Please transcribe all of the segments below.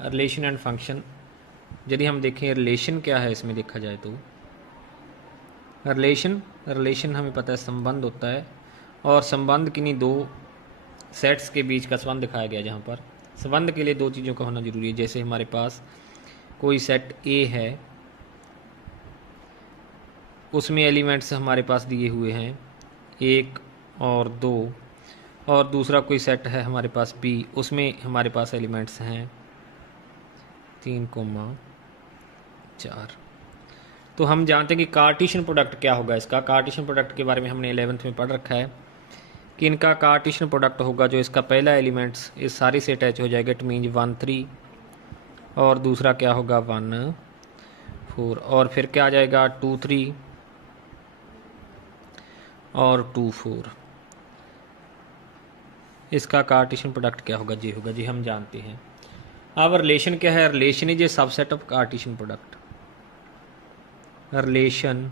Relation and function, यदि हम देखें रिलेशन क्या है इसमें देखा जाए तो रिलेशन हमें पता है संबंध होता है, और संबंध किन्हीं दो सेट्स के बीच का संबंध दिखाया गया, जहाँ पर संबंध के लिए दो चीज़ों का होना जरूरी है। जैसे हमारे पास कोई सेट ए है, उसमें एलिमेंट्स हमारे पास दिए हुए हैं 1 और 2, और दूसरा कोई सेट है हमारे पास बी, उसमें हमारे पास एलिमेंट्स हैं 3,4। तो हम जानते हैं कि कार्टेशियन प्रोडक्ट क्या होगा इसका। कार्टेशियन प्रोडक्ट के बारे में हमने 11th में पढ़ रखा है कि इनका कार्टेशियन प्रोडक्ट होगा जो इसका पहला एलिमेंट्स इस सारी से अटैच हो जाएगा, इट मीन्स 1 3, और दूसरा क्या होगा 1 4, और फिर क्या आ जाएगा 2 3 और 2 4। इसका कार्टेशियन प्रोडक्ट क्या होगा, जी होगा, जी हम जानते हैं। अब रिलेशन क्या है, relation is a subset of Cartesian product. Relation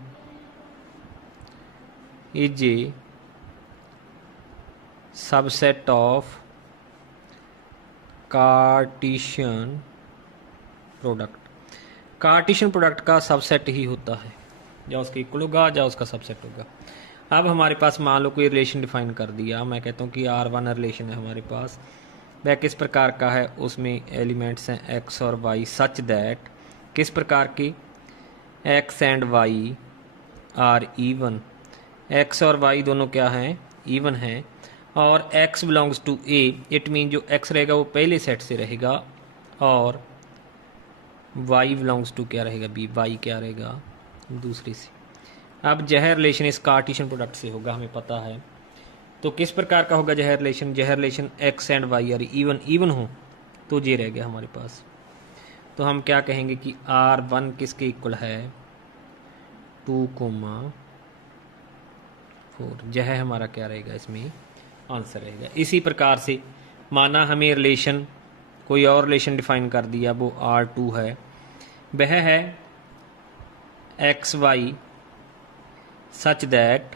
is a subset of Cartesian product. Cartesian product का सबसेट ही होता है, या उसका इक्वल होगा या उसका सबसेट होगा। अब हमारे पास मान लो कोई रिलेशन डिफाइन कर दिया, मैं कहता हूँ कि R1 रिलेशन है हमारे पास, वह किस प्रकार का है, उसमें एलिमेंट्स हैं x और y सच दैट, किस प्रकार की, x and y are even, x और y दोनों क्या हैं, इवन हैं, और x belongs to a, it mean जो x रहेगा वो पहले सेट से रहेगा, और y बिलोंग्स टू क्या रहेगा, b, y क्या रहेगा दूसरे से। अब यह रिलेशन इस कार्टेशियन प्रोडक्ट से होगा, हमें पता है। तो किस प्रकार का होगा यह relation x and y are even हो, तो ये रह गया हमारे पास। तो हम क्या कहेंगे कि R1 किसके इक्वल है, 2,4। यह हमारा क्या रहेगा, इसमें आंसर रहेगा। इसी प्रकार से माना हमें रिलेशन कोई और रिलेशन डिफाइन कर दिया, वो R2 है, वह है XY such that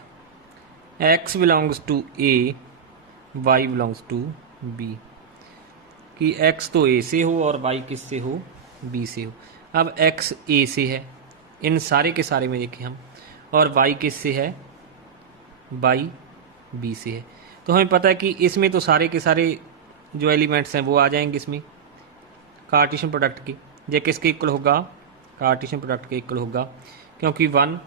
x belongs to a, y belongs to b, कि x तो a से हो और y किस से हो, b से हो। अब x a से है इन सारे के सारे में देखें हम, और y किस से है, y b से है। तो हमें पता है कि इसमें तो सारे के सारे जो एलिमेंट्स हैं वो आ जाएंगे इसमें कार्टेशियन प्रोडक्ट के। ये किसके इक्वल होगा, कार्टेशियन प्रोडक्ट के इक्वल होगा, क्योंकि 1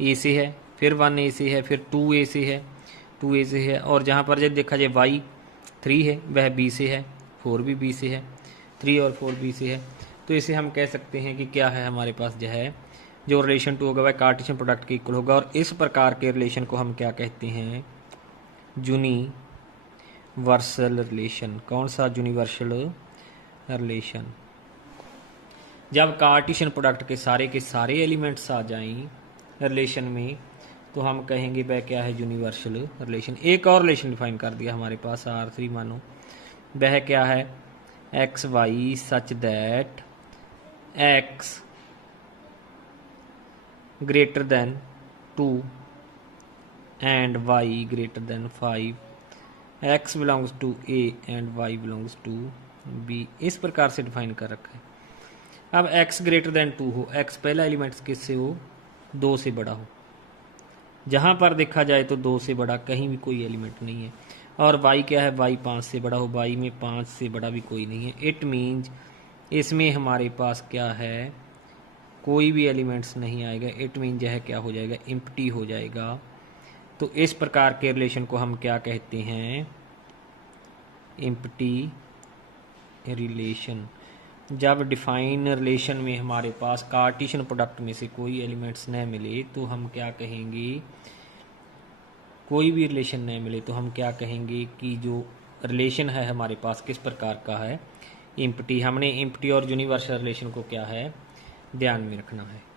a से है, फिर 1 a से है, फिर 2 a से है, 2 a से है, और जहाँ पर जब देखा जाए y 3 है वह b से है, 4 भी b से है, 3 और 4 b से है। तो इसे हम कह सकते हैं कि क्या है हमारे पास जो है जो रिलेशन 2 होगा वह कार्टेशियन प्रोडक्ट के इक्वल होगा। और इस प्रकार के रिलेशन को हम क्या कहते हैं, यूनिवर्सल रिलेशन। कौन सा, यूनिवर्सल रिलेशन। जब कार्टेशियन प्रोडक्ट के सारे एलिमेंट्स आ जाएं रिलेशन में, तो हम कहेंगे वह क्या है, यूनिवर्सल रिलेशन। एक और रिलेशन डिफाइन कर दिया हमारे पास R3 मानो, वह क्या है, XY such that x greater than 2 and y greater than 5, x belongs to a and y belongs to b। इस प्रकार से डिफाइन कर रखा है। अब x ग्रेटर देन 2 हो, x पहला एलिमेंट्स किससे हो, 2 से बड़ा हो। जहाँ पर देखा जाए तो 2 से बड़ा कहीं भी कोई एलिमेंट नहीं है, और y क्या है, y 5 से बड़ा हो, y में 5 से बड़ा भी कोई नहीं है। इट मीन्स इसमें हमारे पास क्या है, कोई भी एलिमेंट्स नहीं आएगा। इट मीन्स यह क्या हो जाएगा, एम्प्टी हो जाएगा। तो इस प्रकार के रिलेशन को हम क्या कहते हैं, एम्प्टी रिलेशन। जब डिफाइन रिलेशन में हमारे पास कार्टेशियन प्रोडक्ट में से कोई एलिमेंट्स न मिले तो हम क्या कहेंगे, कोई भी रिलेशन न मिले तो हम क्या कहेंगे कि जो रिलेशन है हमारे पास किस प्रकार का है, एम्प्टी। हमने एम्प्टी और यूनिवर्सल रिलेशन को क्या है, ध्यान में रखना है।